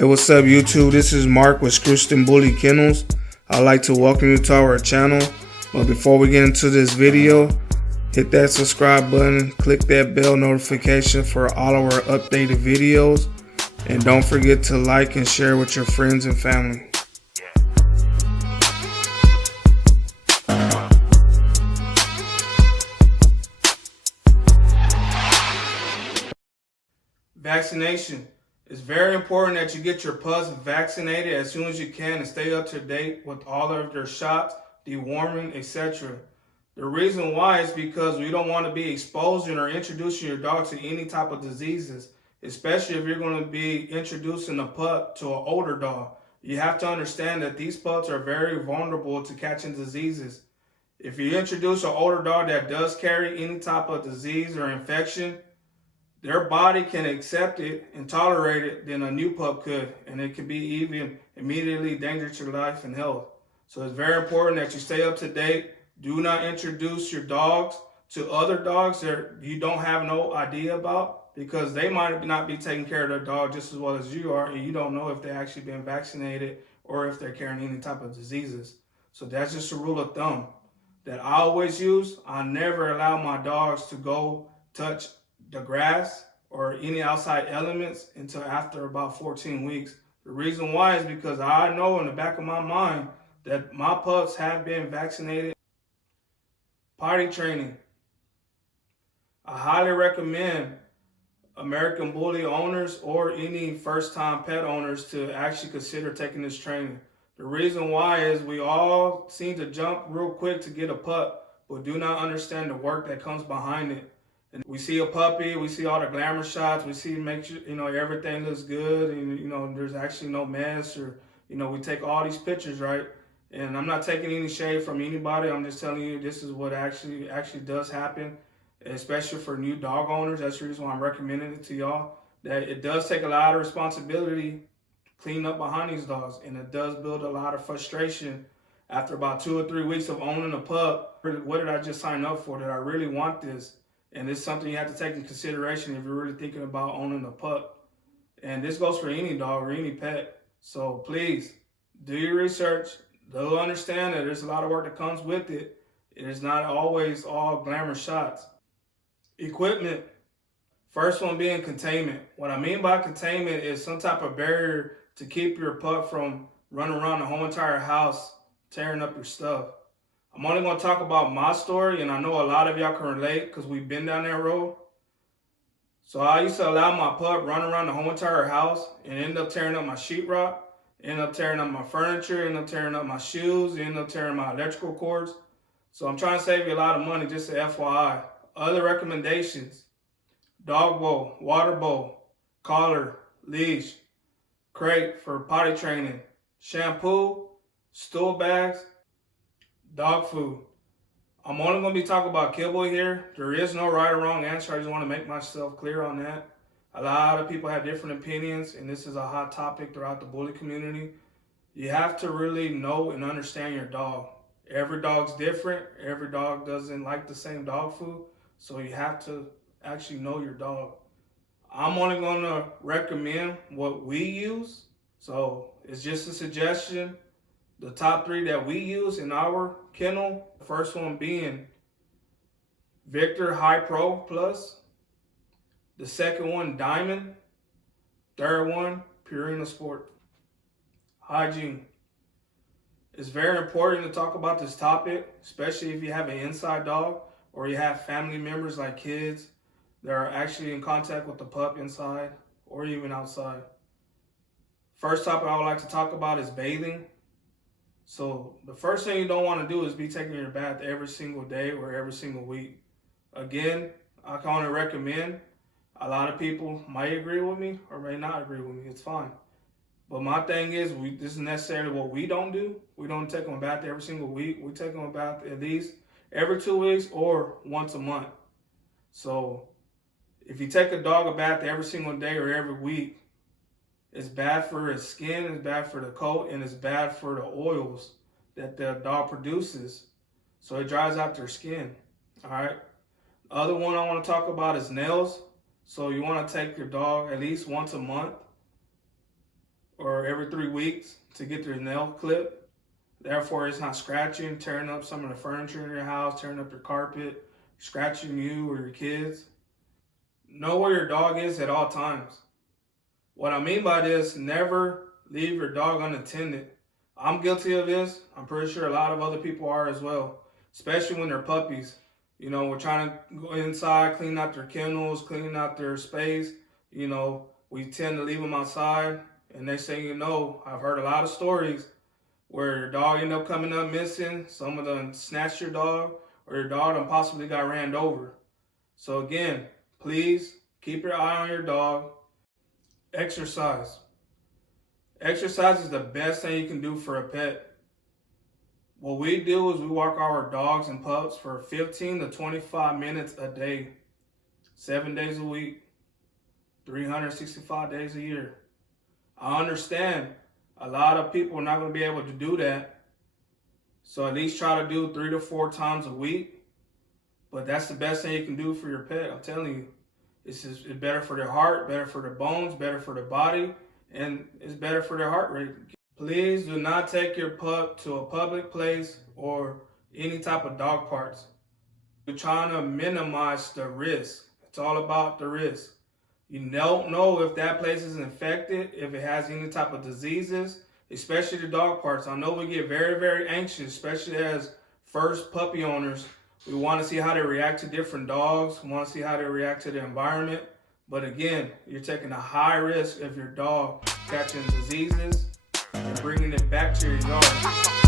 Hey, what's up YouTube? This is Mark with Screwstonbullykennelz. I'd like to welcome you to our channel. But before we get into this video, hit that subscribe button, click that bell notification for all of our updated videos, and don't forget to like and share with your friends and family. Vaccination. It's very important that you get your pups vaccinated as soon as you can and stay up to date with all of their shots, deworming, etc. The reason why is because we don't want to be exposing or introducing your dog to any type of diseases, especially if you're going to be introducing a pup to an older dog. You have to understand that these pups are very vulnerable to catching diseases. If you introduce an older dog that does carry any type of disease or infection, their body can accept it and tolerate it than a new pup could, and it could be even immediately dangerous to your life and health. So it's very important that you stay up to date. Do not introduce your dogs to other dogs that you don't have no idea about, because they might not be taking care of their dog just as well as you are, and you don't know if they've actually been vaccinated or if they're carrying any type of diseases. So that's just a rule of thumb that I always use. I never allow my dogs to go touch the grass or any outside elements until after about 14 weeks. The reason why is because I know in the back of my mind that my pups have been vaccinated. Potty training. I highly recommend American Bully owners or any first-time pet owners to actually consider taking this training. The reason why is we all seem to jump real quick to get a pup, but do not understand the work that comes behind it. And we see a puppy, we see all the glamour shots, we see make sure, everything looks good, and, there's actually no mess, or, we take all these pictures, right? And I'm not taking any shade from anybody. I'm just telling you this is what actually does happen, especially for new dog owners. That's the reason why I'm recommending it to y'all, that it does take a lot of responsibility cleaning up behind these dogs, and it does build a lot of frustration after about 2 or 3 weeks of owning a pup. What did I just sign up for? Did I really want this? And it's something you have to take in consideration if you're really thinking about owning a pup. And this goes for any dog or any pet. So please, do your research. They'll understand that there's a lot of work that comes with it. It is not always all glamour shots. Equipment. First one being containment. What I mean by containment is some type of barrier to keep your pup from running around the whole entire house, tearing up your stuff. I'm only going to talk about my story, and I know a lot of y'all can relate because we've been down that road. So I used to allow my pup run around the whole entire house and end up tearing up my sheetrock, end up tearing up my furniture, end up tearing up my shoes, end up tearing my electrical cords. So I'm trying to save you a lot of money, just a FYI. Other recommendations: dog bowl, water bowl, collar, leash, crate for potty training, shampoo, stool bags, dog food. I'm only going to be talking about kibble here. There is no right or wrong answer. I just want to make myself clear on that. A lot of people have different opinions, and this is a hot topic throughout the bully community. You have to really know and understand your dog. Every dog's different. Every dog doesn't like the same dog food, so you have to actually know your dog. I'm only going to recommend what we use, so it's just a suggestion. The top 3 that we use in our kennel, the first one being Victor High Pro Plus, the second one Diamond, third one Purina Sport. Hygiene. It's very important to talk about this topic, especially if you have an inside dog or you have family members like kids that are actually in contact with the pup inside or even outside. First topic I would like to talk about is bathing. So the first thing you don't want to do is be taking your bath every single day or every single week. Again, I can only recommend. A lot of people might agree with me or may not agree with me. It's fine. But my thing is, this is necessarily what we don't do. We don't take them a bath every single week. We take them a bath at least every 2 weeks or once a month. So if you take a dog a bath every single day or every week, it's bad for his skin, it's bad for the coat, and it's bad for the oils that the dog produces. So it dries out their skin, all right? The other one I want to talk about is nails. So you want to take your dog at least once a month or every 3 weeks to get their nail clipped. Therefore, it's not scratching, tearing up some of the furniture in your house, tearing up your carpet, scratching you or your kids. Know where your dog is at all times. What I mean by this, never leave your dog unattended. I'm guilty of this. I'm pretty sure a lot of other people are as well, especially when they're puppies. You know, we're trying to go inside, clean out their kennels, clean out their space. You know, we tend to leave them outside. And next thing you know, I've heard a lot of stories where your dog ended up coming up missing. Some of them snatched your dog, or your dog done possibly got ran over. So again, please keep your eye on your dog. Exercise. Exercise is the best thing you can do for a pet. What we do is we walk our dogs and pups for 15 to 25 minutes a day, 7 days a week, 365 days a year. I understand a lot of people are not going to be able to do that. So at least try to do 3 to 4 times a week. But that's the best thing you can do for your pet. I'm telling you. It's better for their heart, better for their bones, better for their body, and it's better for their heart rate. Please do not take your pup to a public place or any type of dog parks. We're trying to minimize the risk. It's all about the risk. You don't know if that place is infected, if it has any type of diseases, especially the dog parks. I know we get very, very anxious, especially as first puppy owners. We want to see how they react to different dogs. We want to see how they react to the environment. But again, you're taking a high risk of your dog catching diseases and bringing it back to your yard.